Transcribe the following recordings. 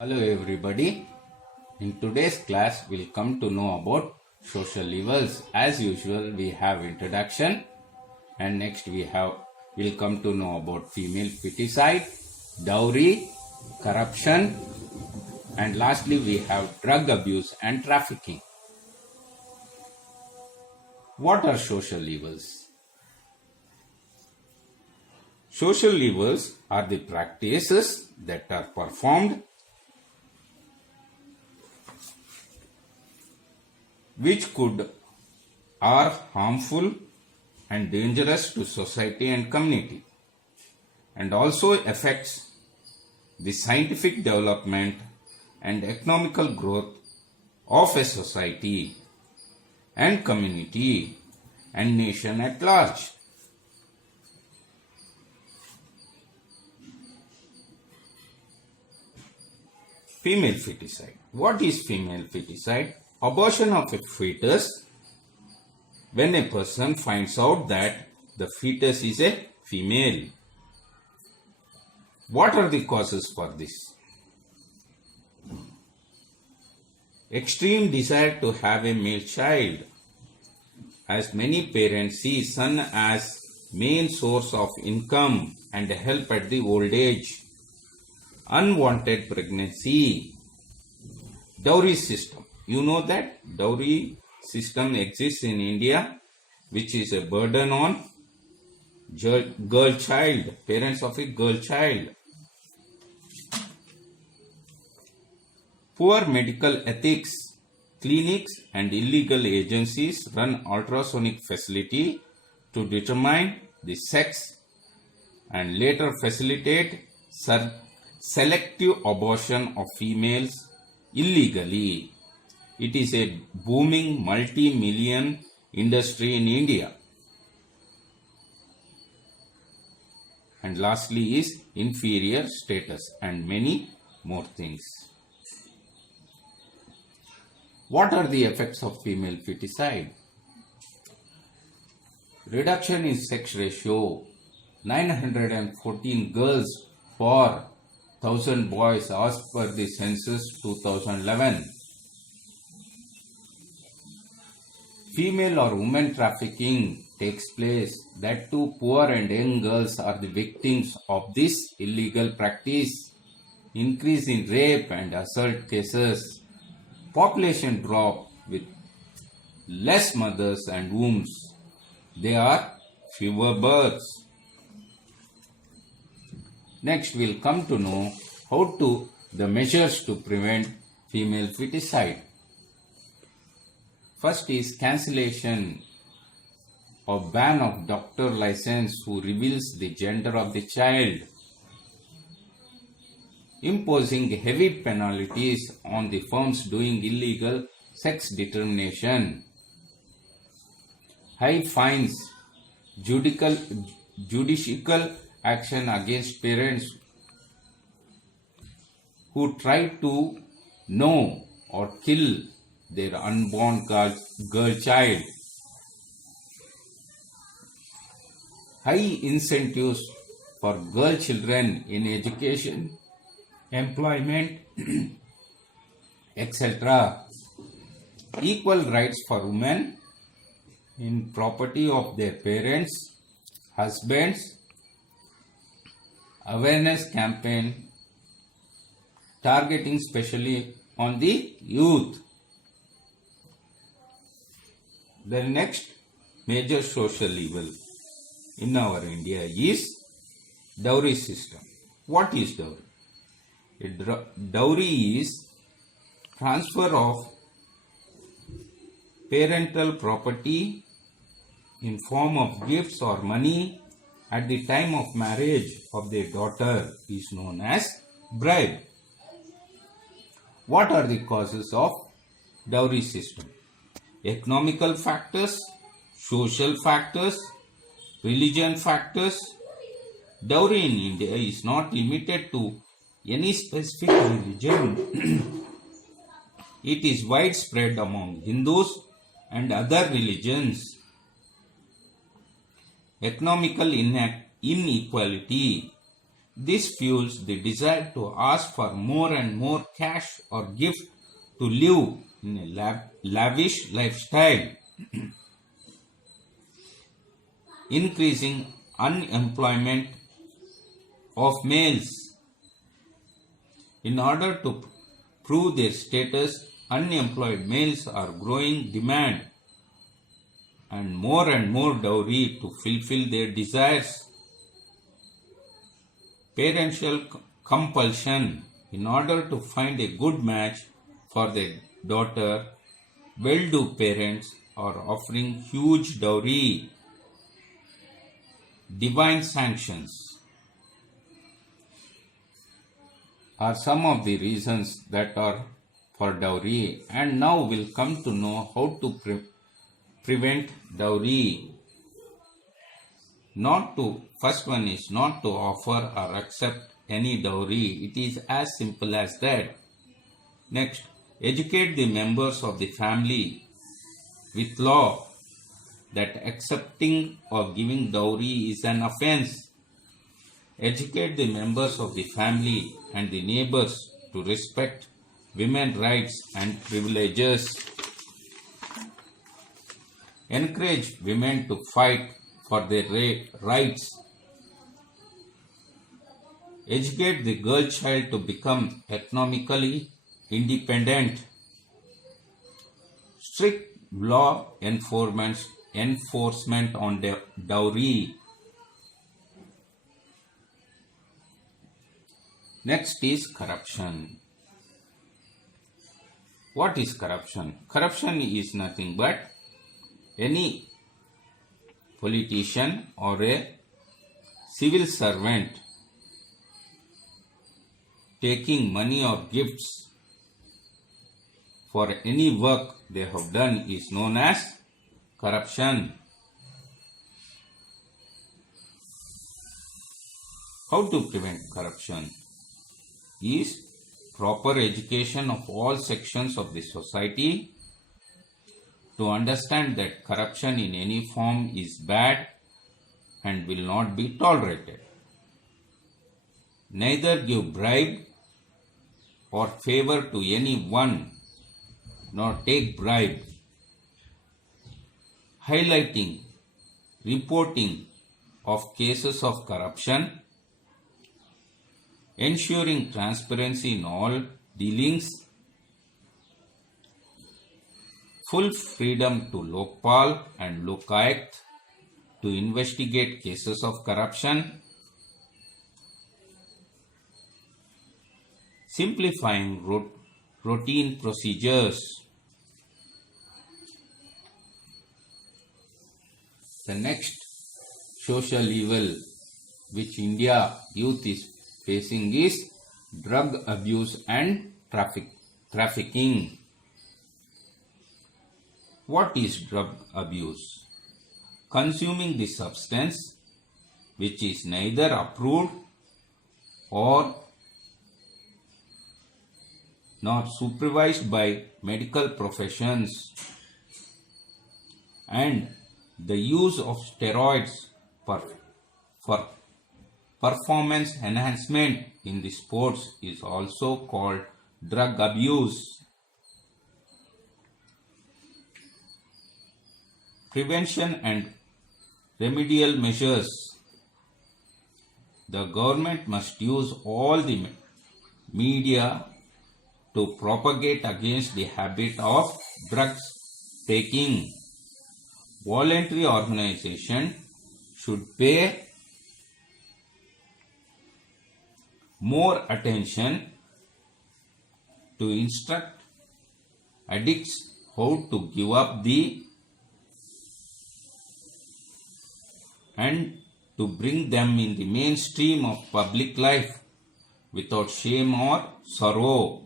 Hello everybody. In today's class we'll come to know about social evils. As usual we have introduction and next we'll come to know about female feticide, dowry, corruption, and lastly we have drug abuse and trafficking. What are social evils? Social evils are the practices that are performed which are harmful and dangerous to society and community, and also affects the scientific development and economical growth of a society and community and nation at large. Female feticide. What is female feticide? Abortion of a fetus when a person finds out that the fetus is a female. What are the causes for this? Extreme desire to have a male child, as many parents see son as main source of income and help at the old age. Unwanted pregnancy. Dowry system. You know that dowry system exists in India, which is a burden on girl child, parents of a girl child. Poor medical ethics. Clinics and illegal agencies run ultrasonic facility to determine the sex and later facilitate selective abortion of females illegally. It is a booming multi-million industry in India. And lastly is inferior status and many more things. What are the effects of female feticide? Reduction in sex ratio. 914 girls for 1000 boys as per the census 2011. Female or women trafficking takes place, that too poor and young girls are the victims of this illegal practice. Increase in rape and assault cases. Population drop with less mothers and wombs. There are fewer births. Next we'll come to know the measures to prevent female feticide. First is cancellation or ban of doctor license who reveals the gender of the child. Imposing heavy penalties on the firms doing illegal sex determination. High fines, judicial action against parents who try to know or kill their unborn girl child. High incentives for girl children in education, employment, etc. Equal rights for women in property of their parents, husbands. Awareness campaign targeting specially on the youth. The next major social evil in our India is dowry system. What is dowry? Dowry is transfer of parental property in form of gifts or money at the time of marriage of their daughter is known as bribe. What are the causes of dowry system? Economical factors, social factors, religion factors. Dowry in India is not limited to any specific religion. It is widespread among Hindus and other religions. Economical inequality. This fuels the desire to ask for more and more cash or gift to live in a lavish lifestyle, increasing unemployment of males. In order to prove their status, unemployed males are growing demand and more dowry to fulfill their desires. Parental compulsion. In order to find a good match for their daughter, well-to-do parents are offering huge dowry. Divine sanctions are some of the reasons that are for dowry, and now we'll come to know how to prevent dowry. First one is not to offer or accept any dowry. It is as simple as that. Next, educate the members of the family with law that accepting or giving dowry is an offense. Educate the members of the family and the neighbors to respect women's rights and privileges. Encourage women to fight for their rights. Educate the girl child to become economically independent. Strict law enforcement on dowry. Next is corruption. What is corruption? Corruption is nothing but any politician or a civil servant taking money or gifts for any work they have done is known as corruption. How to prevent corruption? Is proper education of all sections of the society to understand that corruption in any form is bad and will not be tolerated. Neither give bribe or favor to anyone, nor take bribe. Highlighting, reporting of cases of corruption, ensuring transparency in all dealings, full freedom to Lokpal and Lokayukt to investigate cases of corruption, simplifying routine procedures. The next social evil which India youth is facing is drug abuse and trafficking. What is drug abuse? Consuming the substance which is neither approved or nor supervised by medical professions, and the use of steroids for performance enhancement in the sports is also called drug abuse. Prevention and remedial measures. The government must use all the media to propagate against the habit of drugs taking. Voluntary organization should pay more attention to instruct addicts how to give up and to bring them in the mainstream of public life without shame or sorrow.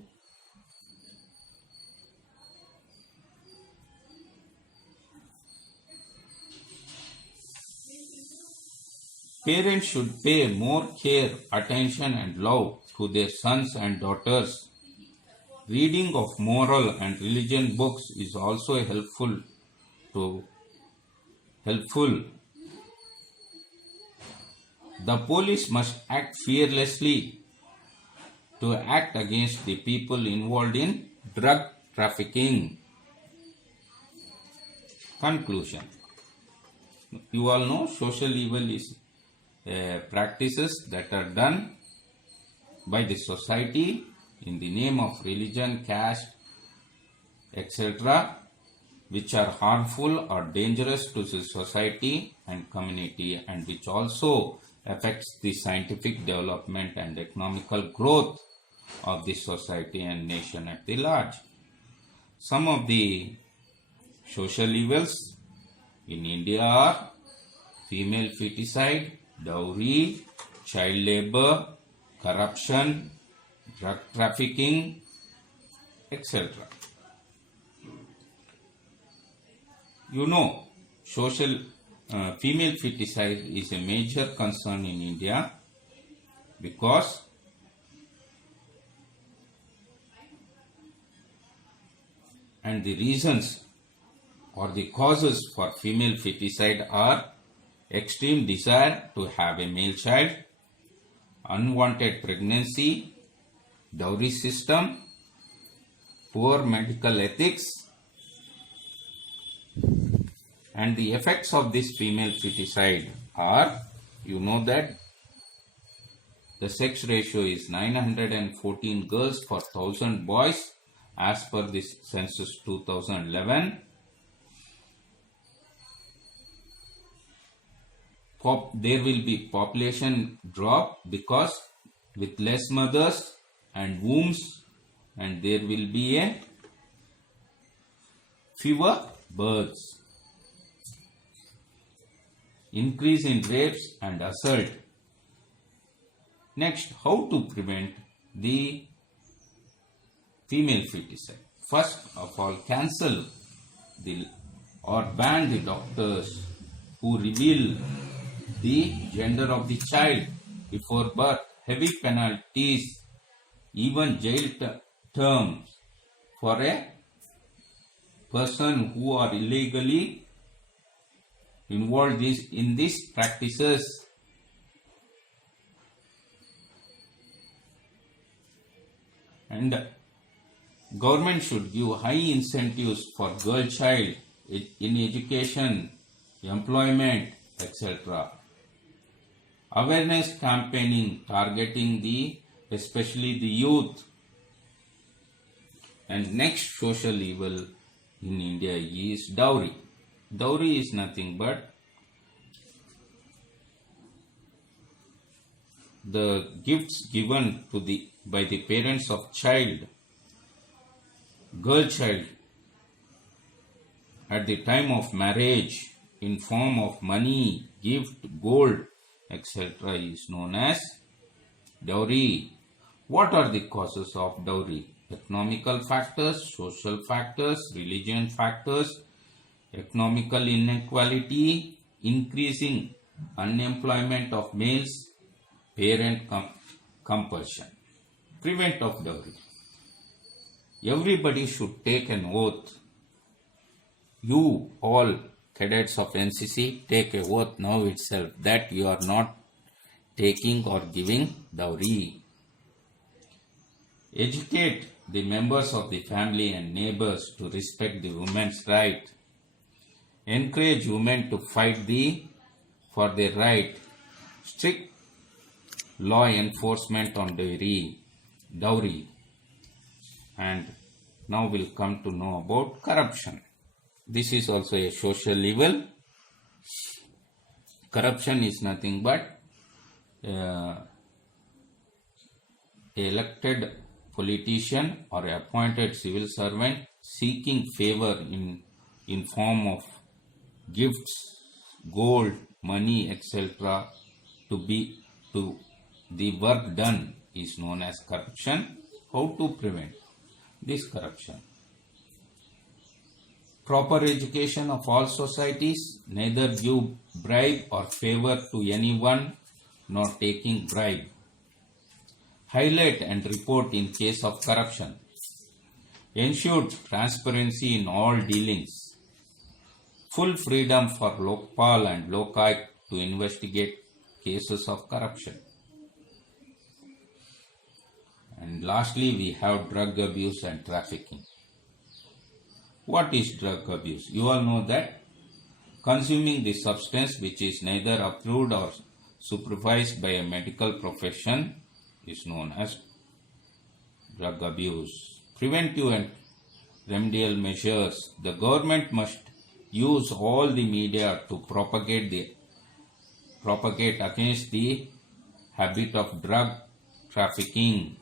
Parents should pay more care, attention and love to their sons and daughters. Reading of moral and religion books is also helpful. The police must act fearlessly to act against the people involved in drug trafficking. Conclusion. You all know social evil is practices that are done by the society in the name of religion, caste, etc., which are harmful or dangerous to the society and community, and which also affects the scientific development and economical growth of the society and nation at the large. Some of the social evils in India are female feticide, dowry, child labor, corruption, drug trafficking, etc. You know, female feticide is a major concern in India because and the reasons or the causes for female feticide are extreme desire to have a male child, unwanted pregnancy, dowry system, poor medical ethics, and the effects of this female feticide are, you know that the sex ratio is 914 girls for 1000 boys as per the census 2011. There will be population drop because with less mothers and wombs, and there will be a fewer births. Increase in rapes and assault. Next, how to prevent the female feticide? First of all, cancel or ban the doctors who reveal the gender of the child before birth. Heavy penalties, even jail terms for a person who are illegally involved in these practices. And government should give high incentives for girl child in education, employment, etc. Awareness campaigning targeting especially the youth. And next social evil in India is dowry. Dowry is nothing but the gifts given by the parents of girl child at the time of marriage in form of money, gift, gold, etc. is known as dowry. What are the causes of dowry? Economical factors, social factors, religion factors, economical inequality, increasing unemployment of males, parent compulsion. Prevent of dowry. Everybody should take an oath. You all cadets of NCC, take a oath now itself that you are not taking or giving dowry. Educate the members of the family and neighbors to respect the women's right. Encourage women to fight for their right. Strict law enforcement on dowry. And now we'll come to know about corruption. This is also a social evil. Corruption is nothing but elected politician or appointed civil servant seeking favor in form of gifts, gold, money, etc. to the work done is known as corruption. How to prevent this corruption? Proper education of all societies, neither give bribe or favor to anyone nor taking bribe. Highlight and report in case of corruption. Ensure transparency in all dealings. Full freedom for Lokpal and Lokaयुक्त to investigate cases of corruption. And lastly, we have drug abuse and trafficking. What is drug abuse? You all know that consuming the substance which is neither approved or supervised by a medical profession is known as drug abuse. Preventive and remedial measures. The government must use all the media to propagate against the habit of drug trafficking.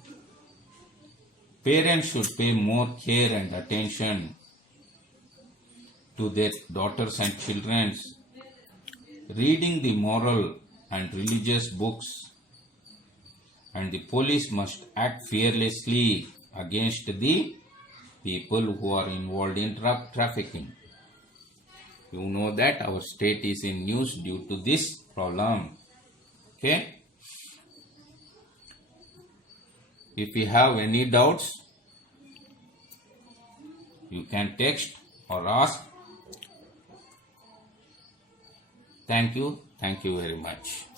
Parents should pay more care and attention to their daughters and children, reading the moral and religious books, and the police must act fearlessly against the people who are involved in drug trafficking. You know that our state is in news due to this problem. Okay? If you have any doubts, you can text or ask. Thank you. Thank you very much.